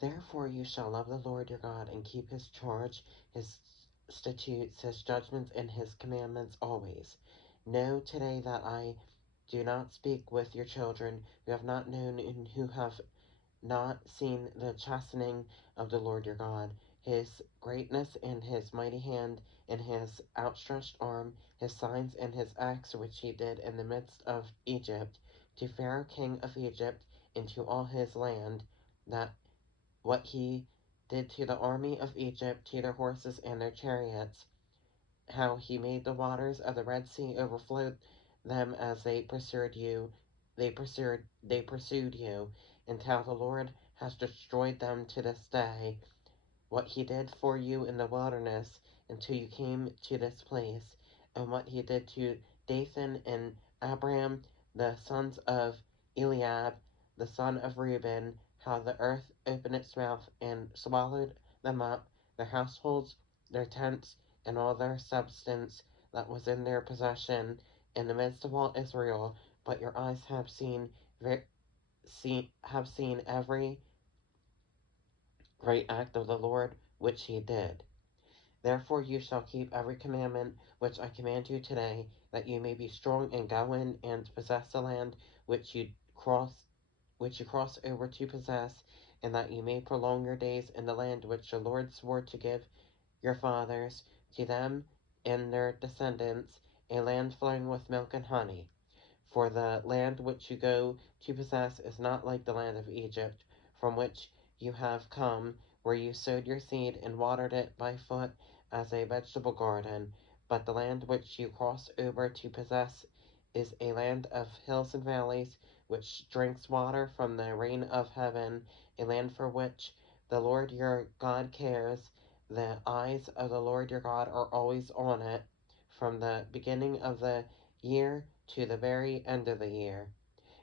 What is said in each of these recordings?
Therefore you shall love the Lord your God, and keep his charge, his statutes, his judgments, and his commandments always. Know today that I do not speak with your children who have not known and who have not seen the chastening of the Lord your God, his greatness and his mighty hand, and his outstretched arm, his signs and his acts which he did in the midst of Egypt, to Pharaoh king of Egypt, and to all his land, that what he did to the army of Egypt, to their horses and their chariots, how he made the waters of the Red Sea overflow them as they pursued you, and how the Lord has destroyed them to this day, what he did for you in the wilderness until you came to this place, and what he did to Dathan and Abiram, the sons of Eliab, the son of Reuben, how the earth opened its mouth and swallowed them up, their households, their tents, and all their substance that was in their possession, in the midst of all Israel. But your eyes have seen every great act of the Lord which he did. Therefore you shall keep every commandment which I command you today, that you may be strong and go in and possess the land which you cross over to possess, and that you may prolong your days in the land which the Lord swore to give your fathers, to them and their descendants, a land flowing with milk and honey. For the land which you go to possess is not like the land of Egypt, from which you have come, where you sowed your seed and watered it by foot as a vegetable garden. But the land which you cross over to possess is a land of hills and valleys, which drinks water from the rain of heaven, a land for which the Lord your God cares. The eyes of the Lord your God are always on it, from the beginning of the year to the very end of the year.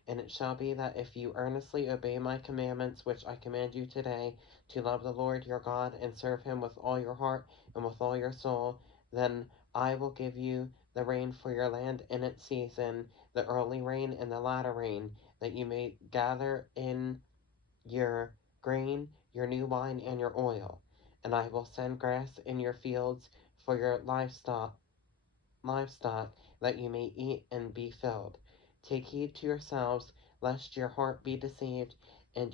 And it shall be that if you earnestly obey my commandments which I command you today, to love the Lord your God and serve him with all your heart and with all your soul, then I will give you the rain for your land in its season, the early rain and the latter rain, that you may gather in your grain, your new wine, and your oil. And I will send grass in your fields for your livestock, that you may eat and be filled. Take heed to yourselves, lest your heart be deceived, and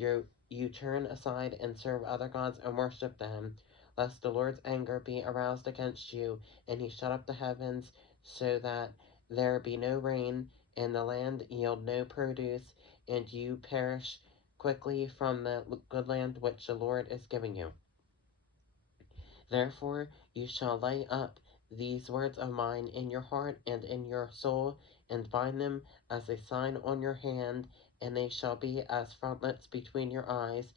you turn aside and serve other gods and worship them, lest the Lord's anger be aroused against you, and he shut up the heavens, so that there be no rain, and the land yield no produce, and you perish quickly from the good land which the Lord is giving you. Therefore you shall lay up these words of mine in your heart and in your soul, and bind them as a sign on your hand, and they shall be as frontlets between your eyes.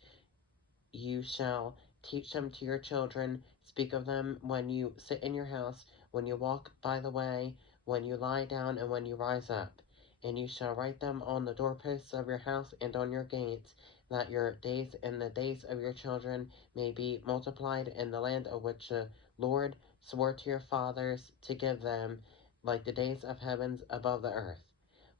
You shall teach them to your children, speak of them when you sit in your house, when you walk by the way, when you lie down, and when you rise up. And you shall write them on the doorposts of your house and on your gates, that your days and the days of your children may be multiplied in the land of which the Lord swore to your fathers to give them, like the days of heavens above the earth.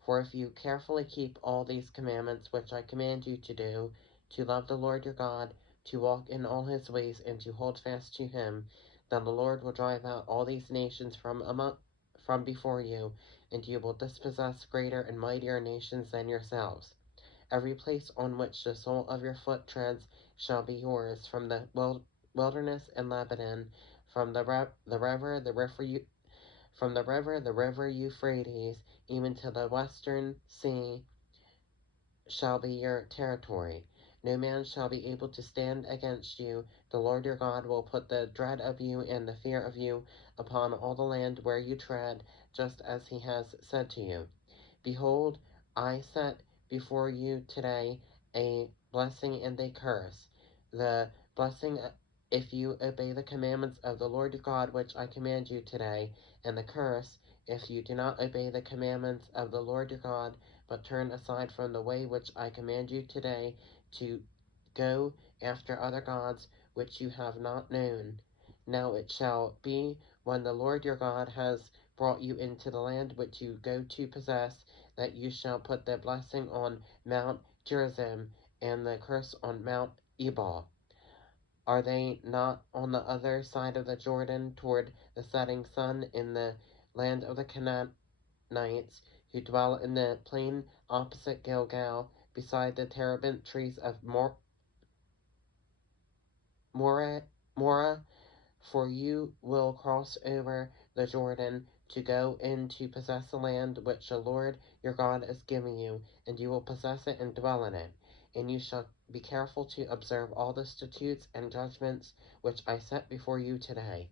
For if you carefully keep all these commandments which I command you to do, to love the Lord your God, to walk in all his ways, and to hold fast to him, then the Lord will drive out all these nations from before you, and you will dispossess greater and mightier nations than yourselves. Every place on which the sole of your foot treads shall be yours, from the wilderness and Lebanon, from the river Euphrates, even to the western sea, shall be your territory. No man shall be able to stand against you. The Lord your God will put the dread of you and the fear of you upon all the land where you tread, just as he has said to you. Behold, I set before you today a blessing and a curse. The blessing, if you obey the commandments of the Lord your God which I command you today, and the curse, if you do not obey the commandments of the Lord your God, but turn aside from the way which I command you today, to go after other gods which you have not known. Now it shall be, when the Lord your God has brought you into the land which you go to possess, that you shall put the blessing on Mount Gerizim, and the curse on Mount Ebal. Are they not on the other side of the Jordan toward the setting sun in the land of the Canaanites who dwell in the plain opposite Gilgal beside the terebinth trees of Moreh? For you will cross over the Jordan to go in to possess the land which the Lord your God is giving you, and you will possess it and dwell in it. And you shall be careful to observe all the statutes and judgments which I set before you today.